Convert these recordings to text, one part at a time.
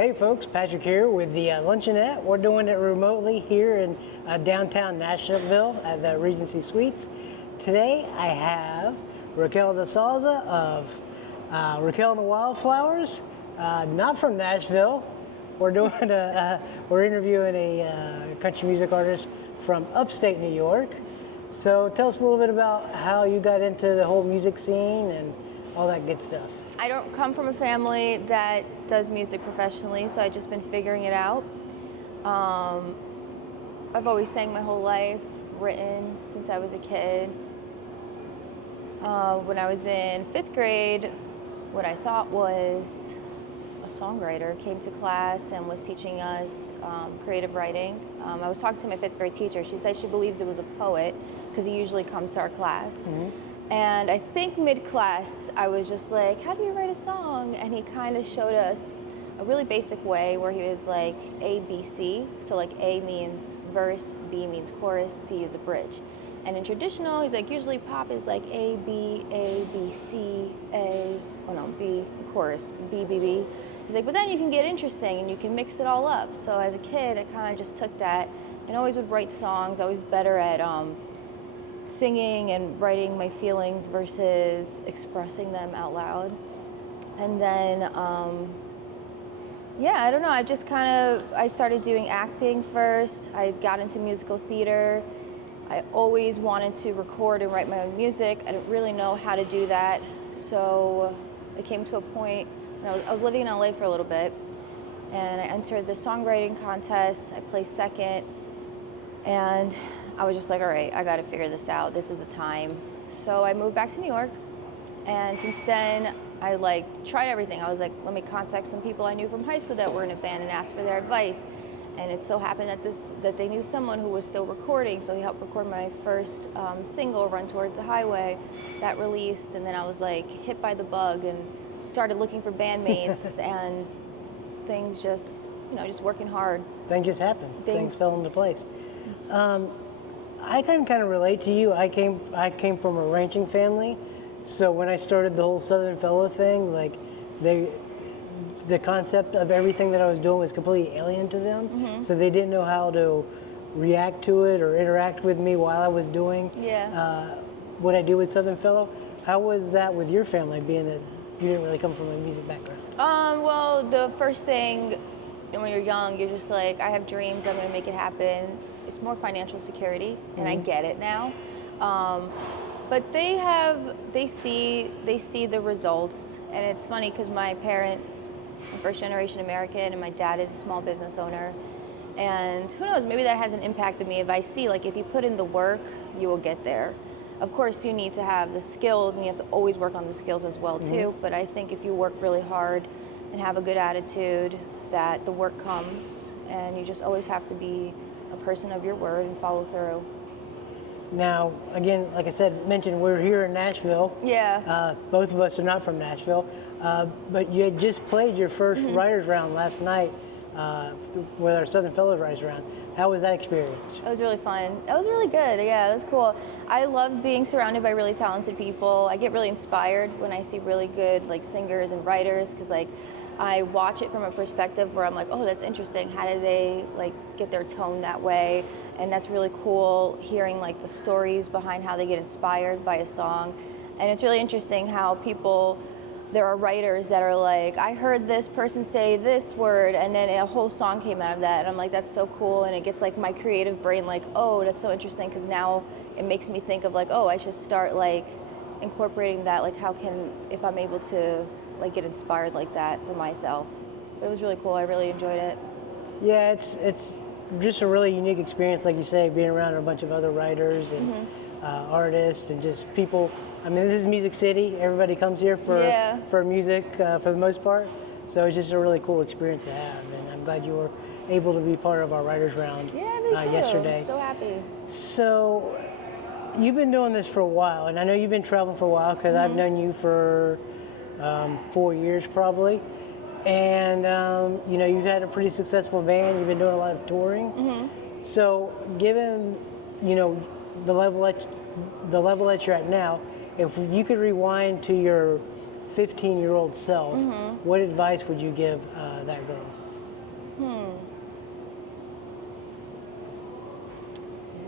Hey folks, Patrick here with the Luncheonette. We're doing it remotely here in downtown Nashville at the Regency Suites. Today I have Raquel the Salsa of Raquel the Wildflowers, not from Nashville. We're doing we're interviewing a country music artist from upstate New York. So tell us a little bit about how you got into the whole music scene and all that good stuff. I don't come from a family that does music professionally, so I've just been figuring it out. I've always sang my whole life, written since I was a kid. When I was in 5th grade, what I thought was a songwriter came to class and was teaching us creative writing. I was talking to my 5th grade teacher. She said she believes it was a poet because he usually comes to our class. Mm-hmm. And I think mid-class, I was just like, how do you write a song? And he kind of showed us a really basic way where he was like A, B, C. So like A means verse, B means chorus, C is a bridge. And in traditional, he's like, usually pop is like A, B, C, A, oh no, B, chorus, B, B, B. He's like, but then you can get interesting and you can mix it all up. So as a kid, I kind of just took that and always would write songs. I was better at singing and writing my feelings versus expressing them out loud. And then, yeah, I don't know, I started doing acting first. I got into musical theater. I always wanted to record and write my own music. I didn't really know how to do that. So it came to a point, I was living in LA for a little bit, and I entered the songwriting contest. I placed second, and I was just like, all right, I got to figure this out. This is the time. So I moved back to New York, and since then, I tried everything. I was like, let me contact some people I knew from high school that were in a band and ask for their advice. And it so happened that they knew someone who was still recording, so he helped record my first single, Run Towards the Highway, that released. And then I was like hit by the bug and started looking for bandmates, and things just, just working hard. Things just happened. Things fell into place. I can kind of relate to you. I came from a ranching family, so when I started the whole Southern Fellow thing, the concept of everything that I was doing was completely alien to them. Mm-hmm. So they didn't know how to react to it or interact with me while I was doing what I do with Southern Fellow. How was that with your family, being that you didn't really come from a music background? Well, the first thing, when you're young, you're just like, I have dreams, I'm going to make it happen. It's more financial security, and I get it now. But they see the results, and it's funny because my parents, I'm first generation American, and my dad is a small business owner. And who knows, maybe that hasn't impacted me. If I see, if you put in the work, you will get there. Of course, you need to have the skills, and you have to always work on the skills as well, too. But I think if you work really hard and have a good attitude, that the work comes, and you just always have to be a person of your word and follow through. Now, again, like I mentioned, we're here in Nashville. Yeah. Both of us are not from Nashville, but you had just played your first writers round last night with our Southern Fellows writers round. How was that experience? It was really fun. It was really good. Yeah, it was cool. I love being surrounded by really talented people. I get really inspired when I see really good singers and writers, because I watch it from a perspective where I'm like, oh, that's interesting. How did they get their tone that way? And that's really cool, hearing the stories behind how they get inspired by a song. And it's really interesting how there are writers that are like, I heard this person say this word, and then a whole song came out of that. And I'm like, that's so cool. And it gets my creative brain oh, that's so interesting, because now it makes me think of oh, I should start incorporating that. If I'm able to get inspired like that for myself. But it was really cool. I really enjoyed it. Yeah, it's just a really unique experience, like you say, being around a bunch of other writers and artists and just people. I mean, this is Music City. Everybody comes here for music for the most part. So it's just a really cool experience to have. And I'm glad you were able to be part of our writers round me too. Yesterday. I'm so happy. So you've been doing this for a while, and I know you've been traveling for a while, because I've known you for 4 years probably, and you've had a pretty successful band. You've been doing a lot of touring. So given the level that you're at now, if you could rewind to your 15-year-old self, what advice would you give that girl?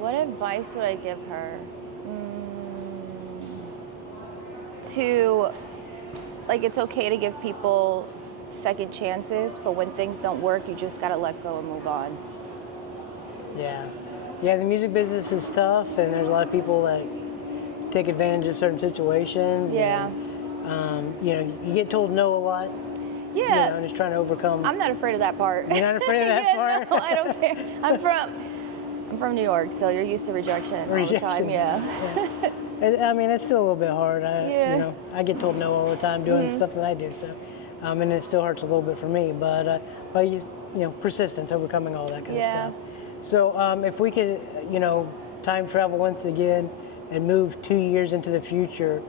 What advice would I give her? To, like, it's okay to give people second chances, but when things don't work, you just gotta let go and move on. Yeah. Yeah, the music business is tough, and there's a lot of people that take advantage of certain situations. Yeah. And, you know, you get told no a lot. Yeah. You know, just trying to overcome. I'm not afraid of that part. You're not afraid of that Yeah, part? no, I don't care. I'm from New York, so you're used to rejection all the time. Yeah. I mean, it's still a little bit hard. Yeah. You know, I get told no all the time doing stuff that I do. So, and it still hurts a little bit for me. But you know, persistence, overcoming all that kind of stuff. So, if we could, you know, time travel once again and move 2 years into the future,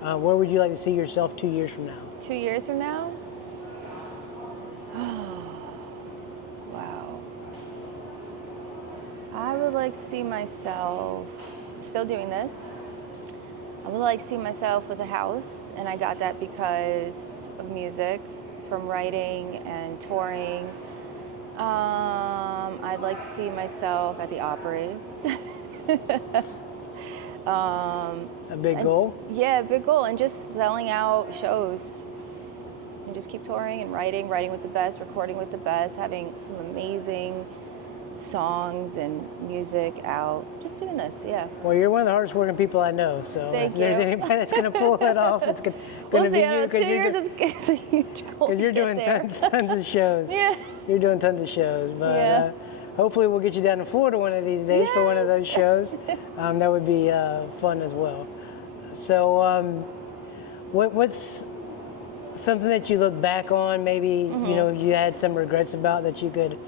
where would you like to see yourself 2 years from now? 2 years from now? Wow. I would like to see myself still doing this. I would like to see myself with a house, and I got that because of music, from writing and touring. I'd like to see myself at the Opry. A big goal? Yeah, big goal, and just selling out shows. And just keep touring and writing with the best, recording with the best, having some amazing songs and music out. Just doing this, yeah. Well, you're one of the hardest working people I know, so Thank if there's you. anybody that's going to pull it off, it's going We'll to be see. I you. don't know, 2 years is a huge goal. Because you're to get doing there. tons of shows. Yeah. You're doing tons of shows, but Yeah. hopefully we'll get you down to Florida one of these days for one of those shows. That would be fun as well. So, what's something that you look back on? Maybe you know you had some regrets about that you could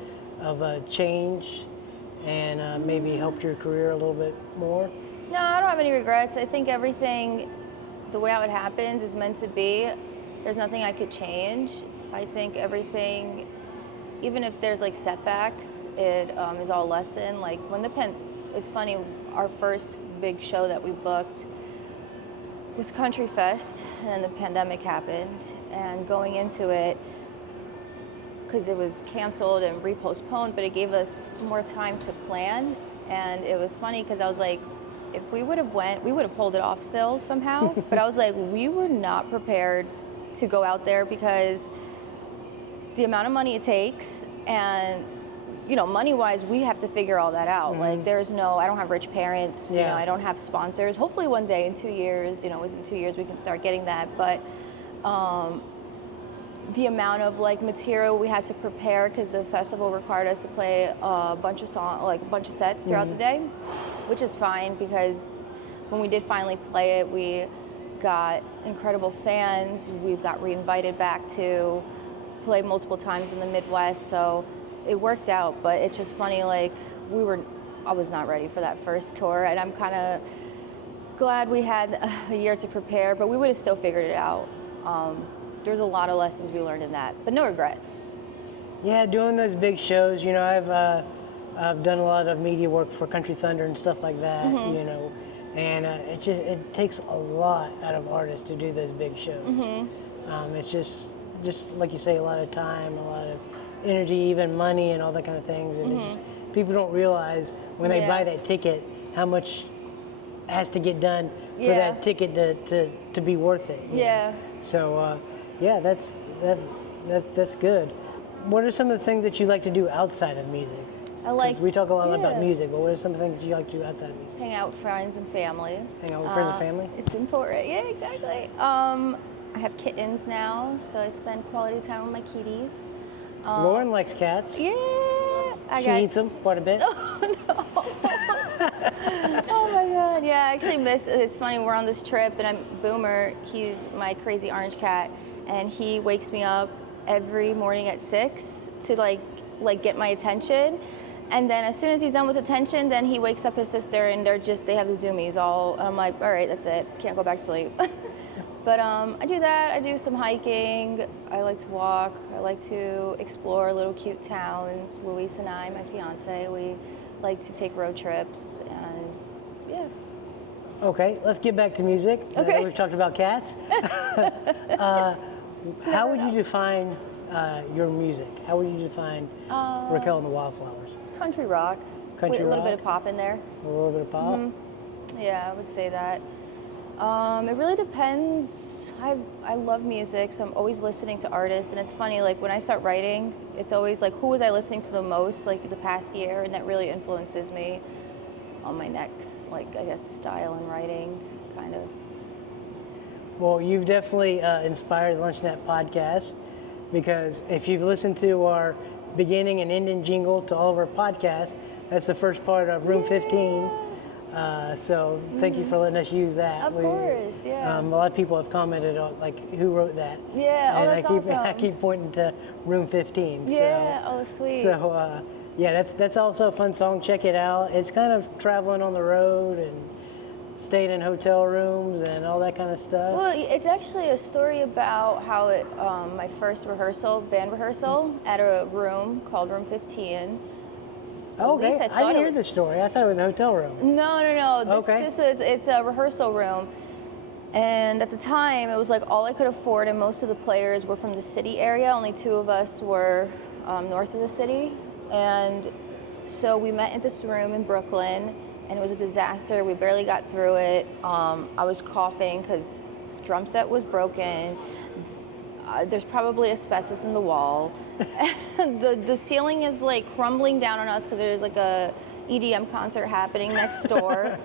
have changed and maybe helped your career a little bit more. No, I don't have any regrets. I think everything, the way how it happens, is meant to be. There's nothing I could change. I think everything, even if there's like setbacks, it is all lesson. Like when it's funny, our first big show that we booked was Country Fest, and then the pandemic happened. And going into it, because it was canceled and repostponed, but it gave us more time to plan. And it was funny because I was like, if we would have went, we would have pulled it off still somehow. But I was like, we were not prepared to go out there because the amount of money it takes, and you know, money-wise, we have to figure all that out. Like, there's no, I don't have rich parents. You know, I don't have sponsors. Hopefully, one day in 2 years, you know, within 2 years, we can start getting that. But the amount of like material we had to prepare, because the festival required us to play a bunch of sets throughout the day, which is fine because when we did finally play it, we got incredible fans. We got reinvited back to play multiple times in the Midwest, so it worked out. But it's just funny, like I was not ready for that first tour, and I'm kind of glad we had a year to prepare, but we would have still figured it out. There's a lot of lessons we learned in that, but no regrets. Yeah, doing those big shows, you know, I've done a lot of media work for Country Thunder and stuff like that, you know, and it takes a lot out of artists to do those big shows. It's just like you say, a lot of time, a lot of energy, even money, and all that kind of things, and it's just, people don't realize when they buy that ticket how much has to get done for that ticket to be worth it. Yeah. So that's good. What are some of the things that you like to do outside of music? We talk a lot about music, but what are some of the things you like to do outside of music? Hang out with friends and family. Hang out with friends and family? It's important. Yeah, exactly. I have kittens now, so I spend quality time with my kitties. Lauren likes cats. Yeah. She eats them quite a bit. Oh, no. Oh my God. Yeah, I actually miss, it's funny, we're on this trip and Boomer, he's my crazy orange cat, and he wakes me up every morning at 6 to like get my attention. And then as soon as he's done with attention, then he wakes up his sister, and they have the zoomies all, and I'm like, all right, that's it, can't go back to sleep. But I do that. I do some hiking. I like to walk. I like to explore little cute towns. Luis and I, my fiance, we like to take road trips, and yeah. Okay, let's get back to music. Okay. We've talked about cats. How would you define your music? How would you define Raquel and the Wildflowers? Country rock. country With a little rock? bit of pop in there. A little bit of pop? Yeah, I would say that. It really depends. I love music, so I'm always listening to artists. And it's funny, like when I start writing, it's always like, who was I listening to the most, like the past year? And that really influences me on my next, like, I guess, style in writing, kind of. Well, you've definitely inspired the Luncheonette podcast, because if you've listened to our beginning and ending jingle to all of our podcasts, that's the first part of Room 15. So thank you for letting us use that. Of course, yeah. A lot of people have commented on like who wrote that. Yeah, and that's I awesome. keep pointing to Room 15. Yeah, oh sweet. So yeah, that's also a fun song. Check it out. It's kind of traveling on the road and staying in hotel rooms and all that kind of stuff. Well, it's actually a story about how it, my first band rehearsal at a room called Room 15. Oh, At least okay. I didn't hear this story. I thought it was a hotel room. No. Okay. It's a rehearsal room. And at the time, it was like all I could afford, and most of the players were from the city area. Only 2 of us were north of the city. And so we met at this room in Brooklyn, and it was a disaster. We barely got through it. I was coughing because drum set was broken. There's probably asbestos in the wall. The ceiling is like crumbling down on us because there's like a EDM concert happening next door.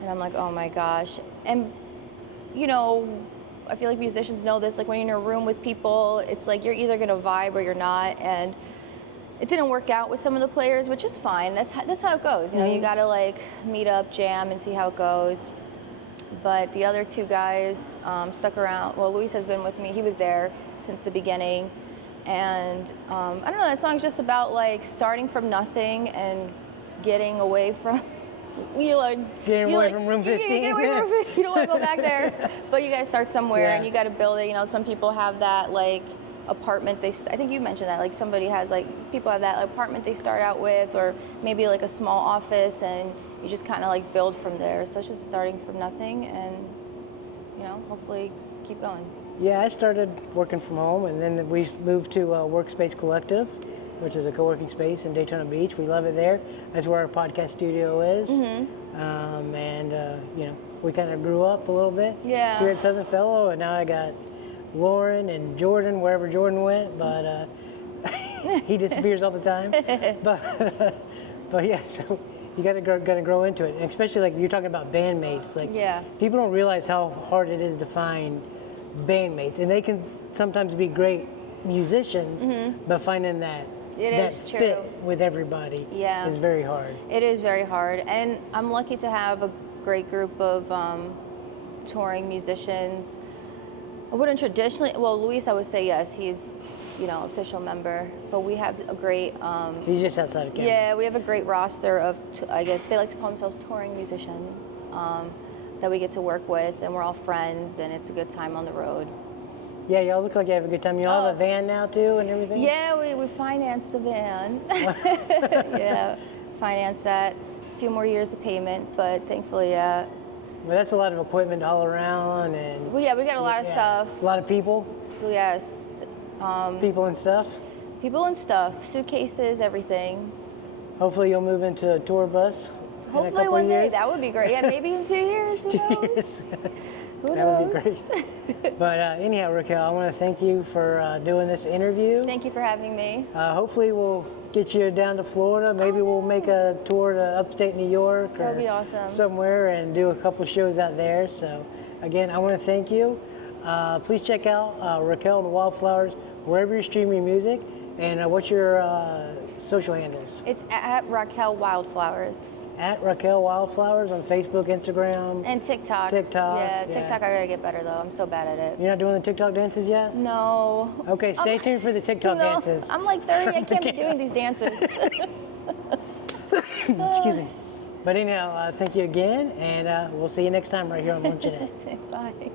And I'm like, oh my gosh. And you know, I feel like musicians know this, like when you're in a room with people, it's like you're either gonna vibe or you're not. And it didn't work out with some of the players, which is fine. That's how it goes. You know, you gotta like meet up, jam, and see how it goes. But the other 2 guys stuck around. Well, Luis has been with me. He was there since the beginning. And I don't know, that song's just about like starting from nothing and getting away from, Getting away from Room 15. Get away from Room 15. You don't want to go back there. But you got to start somewhere, and you got to build it. You know, some people have that like apartment. I think you mentioned that. Like somebody has people have that apartment they start out with, or maybe like a small office, and you just kind of like build from there. So it's just starting from nothing, and you know, hopefully keep going. Yeah, I started working from home, and then we moved to Workspace Collective, which is a co-working space in Daytona Beach. We love it there. That's where our podcast studio is. And you know, we kind of grew up a little bit here at Southern Fellow, and now I got Lauren and Jordan wherever Jordan went, but he disappears all the time. But yeah, so you gotta grow into it, and especially like you're talking about bandmates. Like people don't realize how hard it is to find bandmates, and they can sometimes be great musicians, but finding that fit with everybody is very hard. It is very hard, and I'm lucky to have a great group of touring musicians. I wouldn't traditionally, well, Luis, I would say yes, he's, you know, official member, but we have a great He's just outside of Canada. Yeah, we have a great roster of I guess they like to call themselves touring musicians that we get to work with, and we're all friends, and it's a good time on the road. Yeah, y'all look like you have a good time. You all have a van now too and everything? Yeah, we financed the van. Yeah, financed that. A few more years of payment, but thankfully, Well, that's a lot of equipment all around, and well, yeah, we got a lot of stuff. A lot of people? Yes. People and stuff? People and stuff, suitcases, everything. Hopefully you'll move into a tour bus. Hopefully one day, that would be great. Yeah, maybe in 2 years, who knows? Who knows? That would be great. But anyhow, Raquel, I want to thank you for doing this interview. Thank you for having me. Hopefully we'll get you down to Florida. Maybe we'll make a tour to upstate New York. That would be awesome. Somewhere, and do a couple shows out there. So again, I want to thank you. Please check out Raquel the Wildflowers wherever you're streaming music. And what's your social handles? It's at Raquel Wildflowers. At Raquel Wildflowers on Facebook, Instagram. And TikTok. Yeah, TikTok I gotta get better though. I'm so bad at it. You're not doing the TikTok dances yet? No. Okay, stay tuned for the TikTok dances. I'm like 30, I can't be doing these dances. Excuse me. But anyhow, thank you again, and we'll see you next time right here on Luncheonette. Bye.